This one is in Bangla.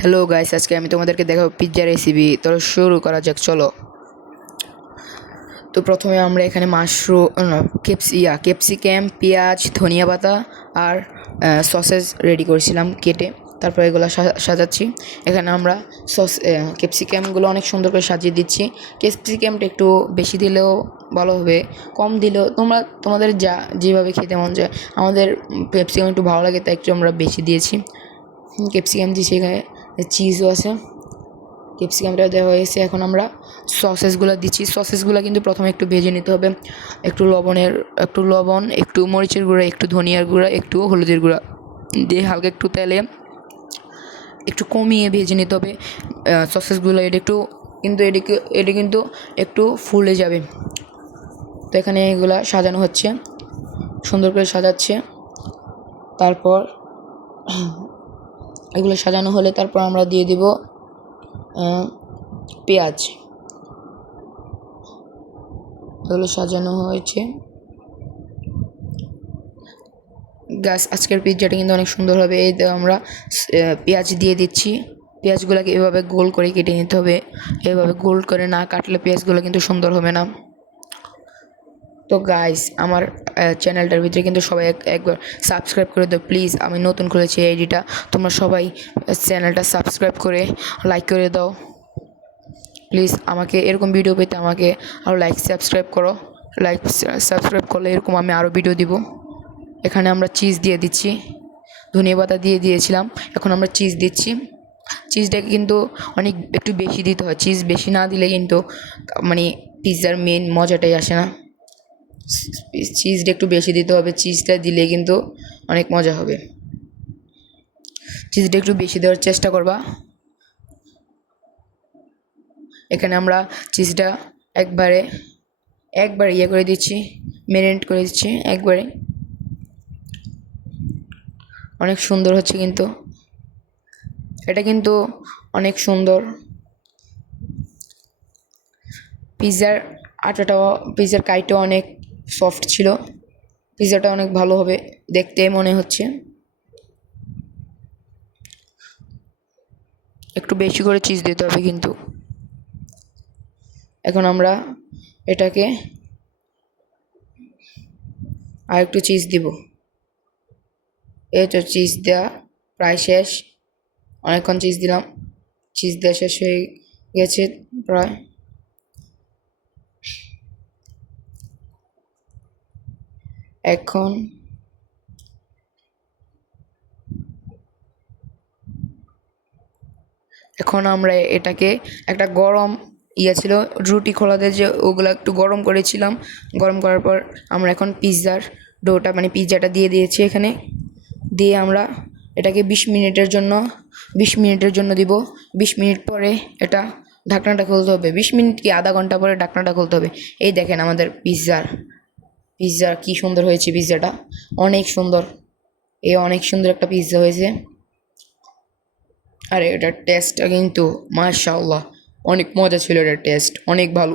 হ্যালো গাইস, আজকে আমি তোমাদেরকে দেখাবো পিৎজা রেসিপি। তো শুরু করা যাক, চলো। তো প্রথমে আমরা এখানে ক্যাপসিকাম, পেঁয়াজ, ধনিয়া পাতা আর সসেস রেডি করেছিলাম কেটে। তারপর এগুলো সাজাচ্ছি। এখানে আমরা ক্যাপসিকামগুলো অনেক সুন্দর করে সাজিয়ে দিচ্ছি। ক্যাপসিকামটা একটু বেশি দিলেও ভালো হবে, কম দিলেও তোমাদের যেভাবে খেতে মন যায়। আমাদের ক্যাপসিকাম একটু ভালো লাগে, তাই একটু আমরা বেশি দিয়েছি। ক্যাপসিকাম দিয়েছি, এখানে চিজও আছে। ক্যাপসিকামটা দেওয়া হয়েছে। এখন আমরা সসেসগুলো দিচ্ছি। সসেসগুলো কিন্তু প্রথমে একটু ভেজে নিতে হবে। একটু লবণ, একটু মরিচের গুঁড়া, একটু ধনিয়ার গুঁড়া, একটু হলুদের গুঁড়া দিয়ে হালকা একটু তেলে একটু কমিয়ে ভেজে নিতে হবে সসেসগুলো। এটা কিন্তু একটু ফুলে যাবে। তো এখানে এগুলা সাজানো হচ্ছে, সুন্দর করে সাজাচ্ছে। তারপর এগুলো সাজানো হলে তারপর আমরা দিয়ে দিব পেঁয়াজ। এগুলো সাজানো হয়েছে। আজকের পিৎজাটা কিন্তু অনেক সুন্দর হবে। এই আমরা পেঁয়াজ দিয়ে দিচ্ছি। পেঁয়াজগুলোকে এভাবে গোল করে কেটে নিতে হবে। এভাবে গোল করে না কাটলে পেঁয়াজগুলো কিন্তু সুন্দর হবে না। তো গাইস, আমার চ্যানেলটার ভিতরে কিন্তু সবাই একবার সাবস্ক্রাইব করে দাও প্লিজ। আমি নতুন করেছি আইডিটা, তোমরা সবাই চ্যানেলটা সাবস্ক্রাইব করে লাইক করে দাও প্লিজ। আমাকে এরকম ভিডিও পেতে আমাকে আরও সাবস্ক্রাইব করো। সাবস্ক্রাইব করলে এরকম আমি আরও ভিডিও দিব। এখানে আমরা চিজ দিয়ে দিচ্ছি, ধনিয়া পাতা দিয়ে দিয়েছিলাম, এখন আমরা চিজ দিচ্ছি। চিজটাকে কিন্তু একটু বেশি দিতে হয়। চিজ বেশি না দিলে কিন্তু মানে পিৎজার মেন মজাটাই আসে না। চিজটা একটু বেশি দিতে হবে। চিজটা দিলে কিন্তু অনেক মজা হবে। চিজটা একটু বেশি দেওয়ার চেষ্টা করবা। এখানে আমরা চিজটা একবারে ইয়ে করে দিচ্ছি, ম্যারিনেট করে দিচ্ছি একবারে। অনেক সুন্দর হচ্ছে কিন্তু এটা কিন্তু অনেক সুন্দর। পিৎজার কাইটাও অনেক সফট ছিল। পিৎজাটা অনেক ভালো হবে দেখতে মনে হচ্ছে। একটু বেশি করে চিজ দিতে হবে কিন্তু। এখন আমরা এটাকে আর একটু চিজ দিব। এই তো চিজ দেওয়া প্রায় শেষ। অনেকক্ষণ চিজ দিলাম, চিজ দেওয়া শেষ হয়ে গেছে প্রায়। এখন আমরা এটাকে একটা গরম ছিল রুটি খোলাতে, যে ওগুলো একটু গরম করেছিলাম। গরম করার পর আমরা এখন পিৎজার ডোটা পিৎজাটা দিয়ে দিয়েছি এখানে। দিয়ে আমরা এটাকে 20 মিনিটের জন্য দিব। 20 মিনিট পরে এটা ঢাকনাটা খুলতে হবে। 20 মিনিট কি আধা ঘন্টা পরে ঢাকনাটা খুলতে হবে। এই দেখেন আমাদের পিৎজা কি সুন্দর হয়েছে। পিৎজাটা অনেক সুন্দর। অনেক সুন্দর একটা পিৎজা হয়েছে। আর এটার টেস্টটা কিন্তু মাশাআল্লাহ অনেক মজা ছিল। এটার টেস্ট অনেক ভালো।